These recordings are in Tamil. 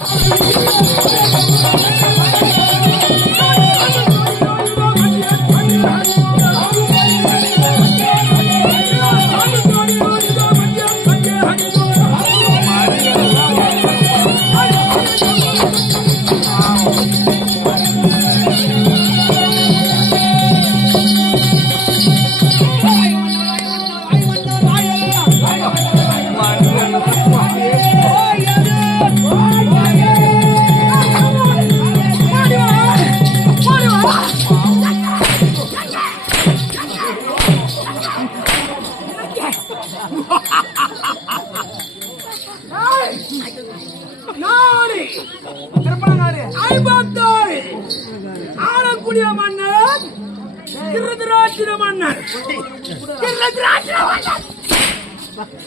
நாடு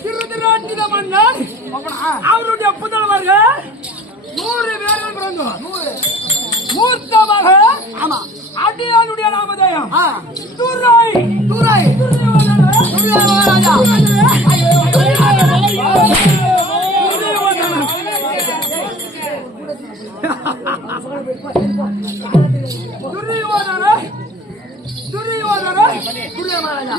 திருதராட்சித மன்னர் அவருடைய புதல்வர்கள் நூறு பேர்கள் பிறந்தோம் மூத்த மகள் ஆமா. அடியானுடைய நாமதேயம். துரை. துரை. துரியோதனராஜா. துரியோதன துரியோதன துரியோதனராஜா.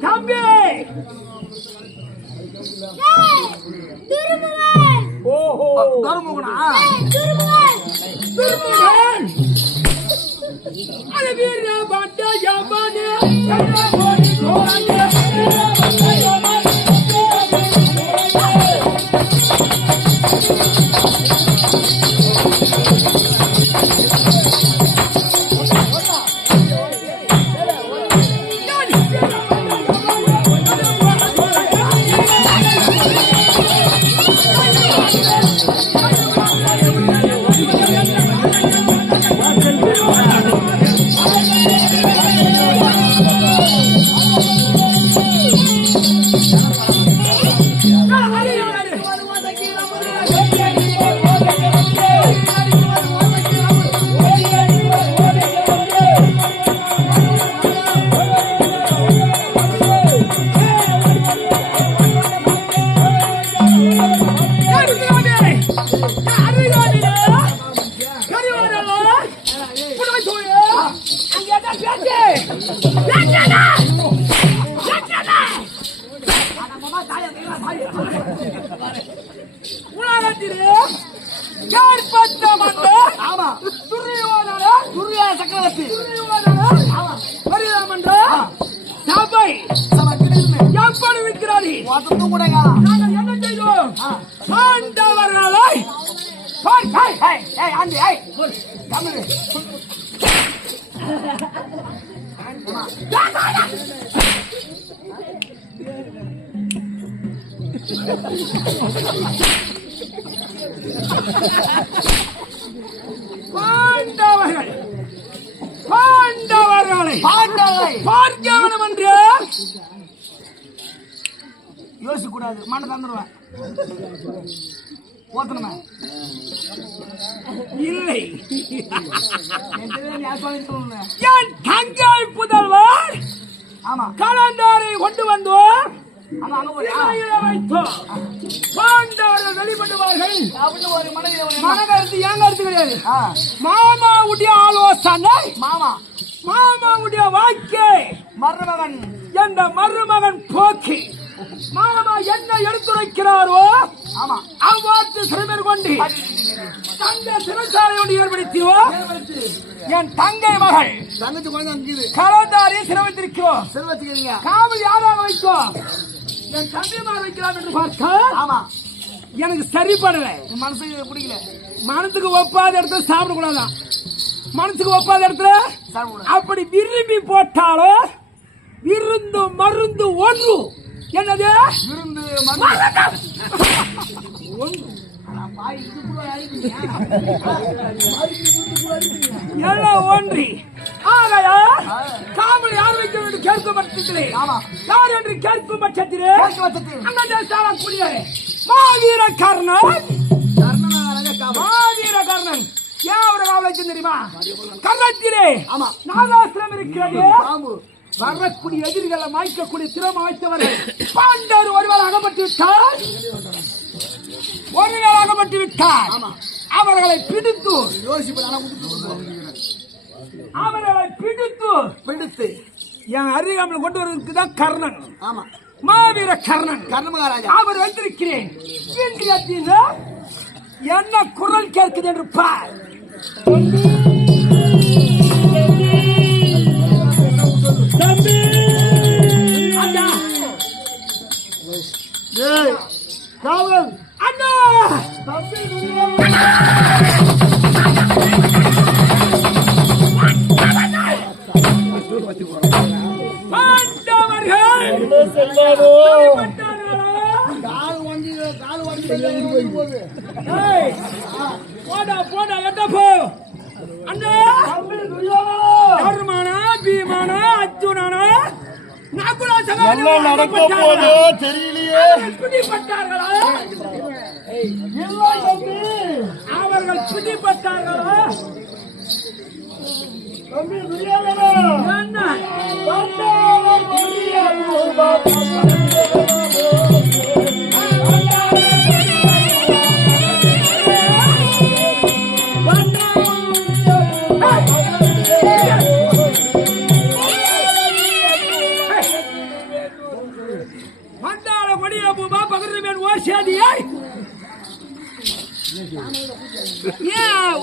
தம்பி ஓஹோ. தருமுகனா. திருமுகன். அழகீர பட்ட யமனே சமக்கிரமே எப்படி விற்கிறாரி நாங்கள் என்ன செய்தோம்? பாண்டவர்களை பார், பார். ஏய் ஏய் ஆண்டி ஏய். சொல் தமிழ். பாண்டவர்கள் பாண்டவர்களை பாண்டவை பார்க்க வேணும் என்று யோசிக்க கூடாது மண்ணை தந்துடுவேன் ஓத்தணுமே இல்லை என் தங்காய் புதல்வர்? ஆமா. கலந்தாரை கொண்டு வந்து ஆமா அங்க போய் சிறையில வைத்தோம் பாண்டவர்கள் வெளிப்படுவார்கள். மனகருத்து ஏன் கருத்து கிடையாது? மாமாவுடைய ஆலோசனை. மாமா. மாமாவுடைய வாக்கை மருமகன். என்ற மருமகன் போக்கி? மாமா என்ன எடுத்துரைக்கிறாரோ? ஆமா. அவ்வாறு சிறுமர் கொண்டு தங்க சிறைச்சாலை ஒன்று ஏற்படுத்தியோ? என் தங்கை மகள். தங்கச்சி குழந்தை கலந்தாரியை சிரமித்திருக்கிறோம் செல் வச்சுக்கிறீங்க காவல் யாராக வைத்தோம் என் தம்பிமார் வைக்கலாம் என்று பார்க்க ஆமா. எனக்கு சரிப்படல. மனசுக்கு பிடிக்கல. மனசுக்கு ஒப்பாத இடத்துல சாப்பிடக்கூடாதான். மனசுக்கு ஒப்பாத இடத்துல? அப்படி விரும்பி போட்டாலும் விருந்து மருந்து ஒன்று. என்னது? விருந்து ஒன்று ஒன்றி. ஆகையா காவல் யார் வைக்க வேண்டும்? கேட்கும் பட்சத்திலே. யார் என்று கேட்கும் பட்சத்திலே. அந்த தேசால கூடிய மாவீர கர்ணன் ஏன் அவரை காவல் தெரியுமா? கர்ணத்திலே ஆமா. நாகாசுரம் இருக்கிறது. வரக்கூடிய எதிரிகளை மாய்க்கக்கூடிய திறமை வாய்த்தவர்கள் பாண்டவர் ஒருவர் அகப்பட்டு விட்டார் ஒருவர் அகப்பட்டு விட்டார். அவர்களை பிடித்து அவர்களை பிடித்து பிடித்து. என் அருகாமல் கொண்டு வருவதற்கு தான் கர்ணன். ஆமா. மாவீர கர்ணன். கர்ண மகாராஜா அவர் வந்திருக்கிறேன். என்ன குரல் கேட்குது என்று பார். அண்ணா, கால் வண்டி கால் வண்டி போகுது போடா போடா எட்ட போ? அண்ணா! தர்மனா பீமானா அர்ஜுனனா? நகுலா என்ன நடக்க போதோ தெரியலையே. பிடிப்பட்டார்களா அவர்கள் ஏன்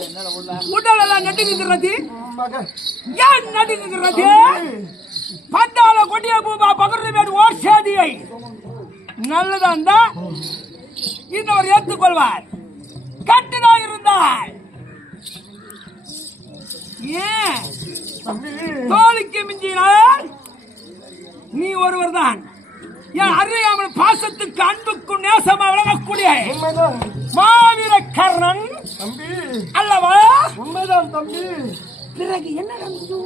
உடல் எல்லாம் நடுங்குகிறது ஏன் நடுங்குகிறது பந்தாள கொடிய பூபா பகிர்ந்து மேல் சேதியை நல்லதா இன்னொரு ஏற்றுக்கொள்வார் கட்டுதா இருந்தால் ஏன் தோழிக்கு மிஞ்சினால் நீ ஒருவர் தான் என் அறியாமல் பாசத்துக்கு அன்புக்கும் நேசமாக விளங்கக்கூடிய கர்ணன். தம்பி. அல்லவா? உண்மைதான் தம்பி. பிறகு என்ன நடந்தது?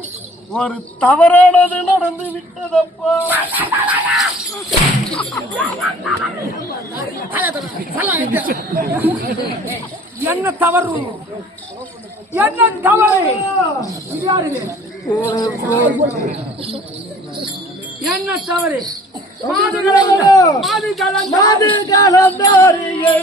ஒரு தவறானது நடந்து விட்டதப்பா. என்ன தவறு? என்ன தவறு? என்ன தவறு? மாது கலந்தாரியை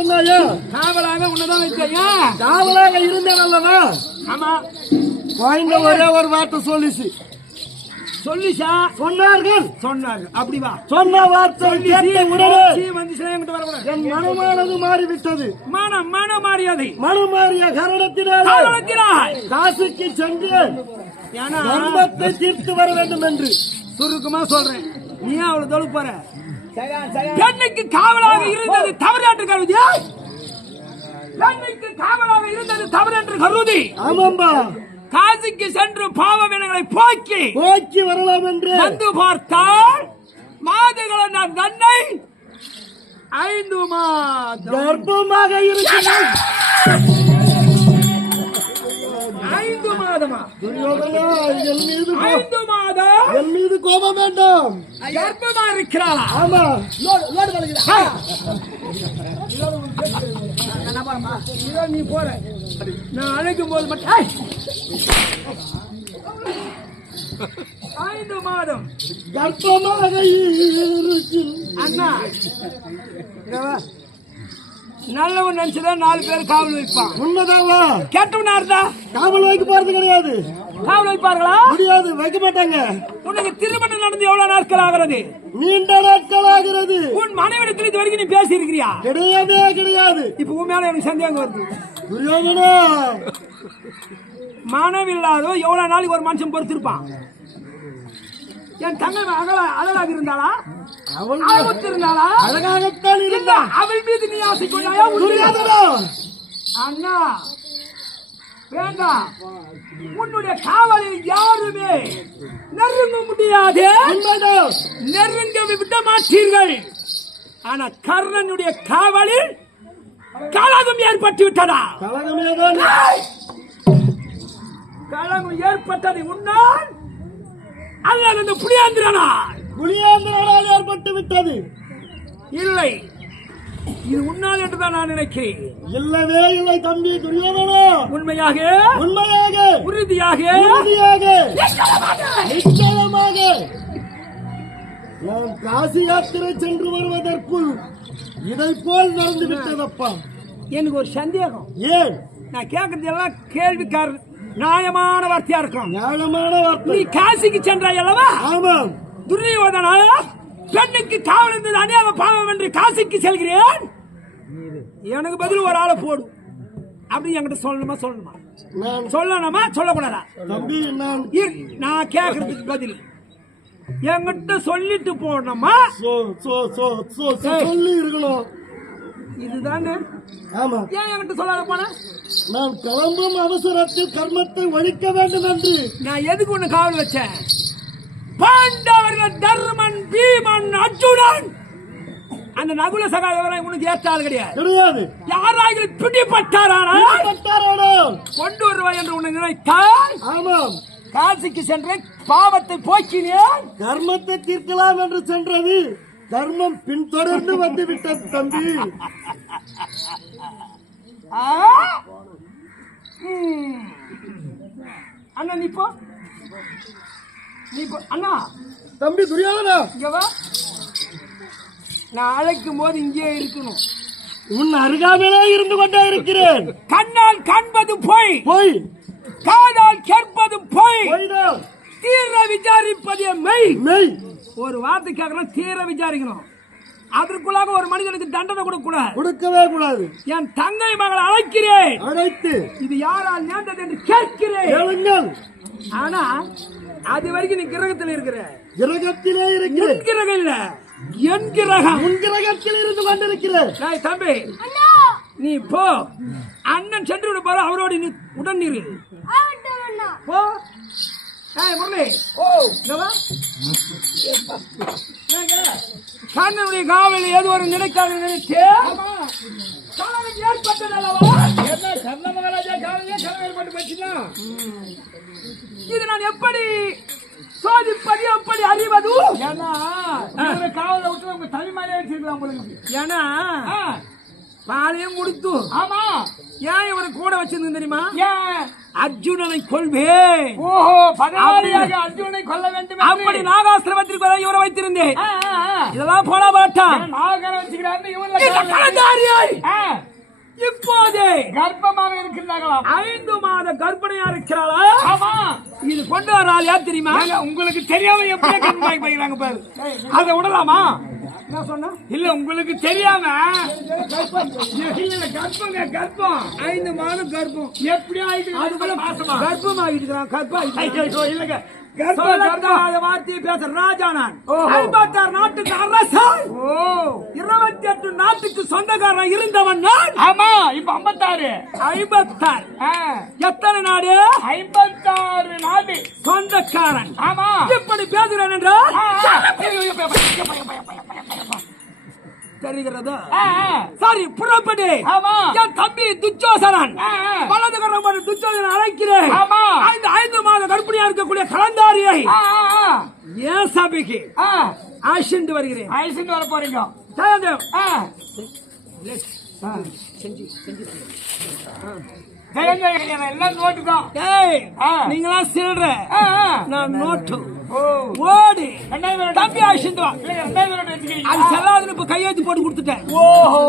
சொன்னாயா? காவலாக உன்னதான் வச்சையா காவலாக இருந்தேன் அல்லவா? ஆமா. வாய்ந்த ஒரே ஒரு வார்த்தை சொல்லிச்சு. சொல்லிச்சா? சொன்னார்கள். சொன்னாங்க அப்படி வா. சொன்ன வார்த்தை கேட்ட உடனே வந்து சிலை என்கிட்ட வரக்கூடாது என் மனமானது மாறிவிட்டது. மனம் மனம் மாறியது மனம் மாறிய காரணத்தினாலே. காசிக்கு சென்று தர்மத்தை தீர்த்து வர வேண்டும் என்று. சுருக்கமா சொல்றேன். நீ அவளை தொழுக்கு போற பெண்ணுக்கு காவலாக இருந்தது தவறு என்று கருதியா பெண்ணுக்கு காவலாக இருந்தது தவறு என்று கருதி. ஆமாம்பா. காசிக்கு சென்று பாவ வினங்களை போக்கி. போக்கி வரலாம் என்று. வந்து பார்த்தால் மாதுகள நான் தன்னை ஐந்து மாதம் கர்ப்பமாக இருக்கிறேன். ஐந்து மாதமா? துரியோதனா, என் மீது ஐந்து மாதம்? என் மீது கோபம் வேண்டாம். கர்ப்பமா இருக்கிறாளா ஆமா இதோ நீ போற. நான் அழைக்கும் போது மட்டும்! ஐந்து மாதம். கர்ப்பமாக அண்ணா. நல்லவன் நினைச்சுதான் நாலு பேர் காவல் வைப்பான். உண்மைதாவா கெட்டவனா இருந்தா காவல் வைக்க போறது கிடையாது. காவல் வைப்பார்களா? முடியாது வைக்க மாட்டாங்க. உனக்கு திருமணம் நடந்து எவ்வளவு நாட்கள் ஆகிறது? நீண்ட நாட்கள் ஆகிறது. உன் மனைவிடத்தில் இது வரைக்கும் நீ பேசி இருக்கிறியா கிடையவே கிடையாது. இப்ப உன் மேல எனக்கு சந்தேகம் வருது. துரியோதனா. மனைவி இல்லாதோ எவ்வளவு நாளைக்கு ஒரு மனுஷன் பொறுத்திருப்பான்? என் தங்கை அகல அழகாக இருந்தாளா? அவள் இருந்தாளா அழகாகத்தான் இருந்தா அவள் மீது நீ ஆசை கொண்டாயா அண்ணா வேண்டாம். உன்னுடைய காவலில் யாருமே நெருங்க முடியாது. நெருங்க விட மாட்டீர்கள். ஆனா கர்ணனுடைய காவலில் கலகம் ஏற்பட்டு விட்டதா கலகம் ஏற்பட்டது உன்னால் அல்லது அந்த புளியாந்திரனால் புலியாந்திரனால் ஏற்பட்டு விட்டது. இல்லை. இது உன்னால் என்றுதான் நான் நினைக்கிறேன். இல்லவே இல்லை தம்பி துரியோதனா உண்மையாக? உண்மையாக. உறுதியாக? உறுதியாக. நிச்சயமாக நான் காசி யாத்திரை சென்று வருவதற்குள் இதை போல் நடந்து விட்டதப்பா எனக்கு ஒரு சந்தேகம். ஏன்? நான் கேட்கறது எல்லாம் கேள்விக்கார நியாயமான வார்த்தையா இருக்கும். நியாயமான நீ வார்த்தை காசிக்கு சென்றாய் அல்லவா? ஆமாம். துரியோதனா பெண்ணுக்கு காவல் இருந்தது அநியாக பாவம் என்று காசிக்கு செல்கிறேன். எனக்கு பதில் ஒரு ஆளை போடு. அப்படி என்கிட்ட சொல்லணுமா சொல்லணுமா? சொல்லணுமா சொல்லக்கூடாதா? தம்பி நான். கேட்கறதுக்கு பதில். என்கிட்ட சொல்லிட்டு போனோமா சொல்லி இருக்கணும். இதுதானே? ஆமா. ஏன் என்கிட்ட சொல்லாத போன? நான் கிளம்பும் அவசரத்தில் கர்மத்தை ஒழிக்க வேண்டும் என்று. நான் எதுக்கு ஒண்ணு காவல் வச்சேன்? பாண்டவர்கள் தர்மன் பீமன் அர்ஜுனன். அந்த நகுல சகாதவரை உனக்கு ஏற்ற ஆள் கிடையாது. கிடையாது. பிடிபட்டாரானால் பட்டாரோடோ கொண்டு வருவாய் என்று உன்னை நினைத்தால் ஆமாம் காசிக்கு சென்று பாவத்தை போக்கினேன். கர்மத்தை தீர்க்கலாம் என்று சென்றது. தர்மம் பின்தொடர்ந்து வந்து விட்டது தம்பி. அண்ணா நீ போ. நீ போ. அண்ணா. தம்பி துரியோதனா? இங்க வா. நான் அழைக்கும் போது இங்கே இருக்கணும். உன் அருகாமையிலே இருந்து கொண்டே இருக்கிறேன். கண்ணால் காண்பது போய். போய். காதால் கேட்பது போய். தீர விசாரிப்பதே மெய். மெய். ஒரு வார்த்தை கேட்கணும் தீர விசாரிக்கணும். அதற்குள்ளாக ஒரு மனிதனுக்கு தண்டனை கொடுக்க கூடாது கொடுக்கவே கூடாது. என் தங்கை மகள் அழைக்கிறேன். அழைத்து இது யாரால் நேர்ந்தது என்று கேட்கிறேன். ஆனா அது வரைக்கும் நீ கிரகத்தில் இருக்கிற. கிரகத்திலே இருக்கிறேன். என் கிரகம் இல்ல. என் கிரகம். உன் கிரகத்தில் இருந்து கொண்டிருக்கிறேன் டேய் தம்பி. நீ போ. அண்ணன் சென்று விட பாரு அவரோடு நீ உடன் இரு. போ. ஏய் முரளி ஓ. கண்ணனுடைய காவல் ஏதோ ஒரு நினைக்காத நினைத்து? கலகம் ஏற்பட்டது அல்லவா? என்ன கர்ண மகாராஜா காவலே? இது நான் எப்படி சோதிப்பது எப்படி அறிவது? ஏன்னா காவல விட்டு உங்க தலைமையிலே வச்சிருக்கலாம் உங்களுக்கு ஏன்னா பாலையும் கொடுத்து ஆமா. ஏன் இவரை கூட வச்சிருந்து தெரியுமா? ஏன்? அர்ஜுனனை கொள்வேன். ஓஹோ பதவியாக அர்ஜுனனை கொல்ல வேண்டும் அப்படி? நாகாசிரமத்திற்கு இவரை வைத்திருந்தேன். இதெல்லாம் போட மாட்டான் இப்போது கர்ப்பமாக இருக்கிறார்களாம் ஐந்து மாத கர்ப்பிணியா இருக்கிறாளா? ஆமா. இது கொண்டு வர ஆள் யார் தெரியுமா? உங்களுக்கு தெரியாம எப்படி போய்க்கிறாங்க பாரு அதை விடலாமா? என்ன சொன்ன? இல்ல உங்களுக்கு தெரியாம. இல்ல கர்ப்பங்க கர்ப்பம் ஐந்து மாதம் கர்ப்பம் எப்படி ஆயிட்டு அதுக்குள்ள கர்ப்பம் ஆகிட்டு கர்ப்பம் இல்லங்க. கர்ப்பம் வார்த்தையை பேசுற ராஜா நான். ஐம்பத்தாறு நாட்டுக்கு அரசன் இருபத்தி எட்டு நாட்டுக்கு சொந்தக்காரன் இருந்தவன் நான். ஆமா இப்ப ஐம்பத்தாறு. ஐம்பத்தாறு. எத்தனை நாடு? ஐம்பத்தாறு நாடு. சொந்தக்காரன். ஆமா. இப்படி பேசுறேன் என்றால்? தெரிகிறதா? சரி புறப்படு. என் தம்பி துச்சோசனன். வலதுகரம் ஒரு துச்சோசனன் அழைக்கிறேன். ஐந்து ஐந்து மாத கர்ப்பிணியா இருக்கக்கூடிய கலந்தாரியை ஏன் சபைக்கு அழைச்சிட்டு வருகிறேன். அழைச்சிட்டு வர போறீங்க. ஜெயதேவ். செஞ்சு செஞ்சு. எல்லாம் நோட்டு தான் நீங்களாம் சில்ற நான் நோட்டு. ஓடு. தம்பி ஆசிந்தா அது செல்லாதுன்னு இப்ப கையெழுத்து போட்டு கொடுத்துட்டேன். ஓஹோ.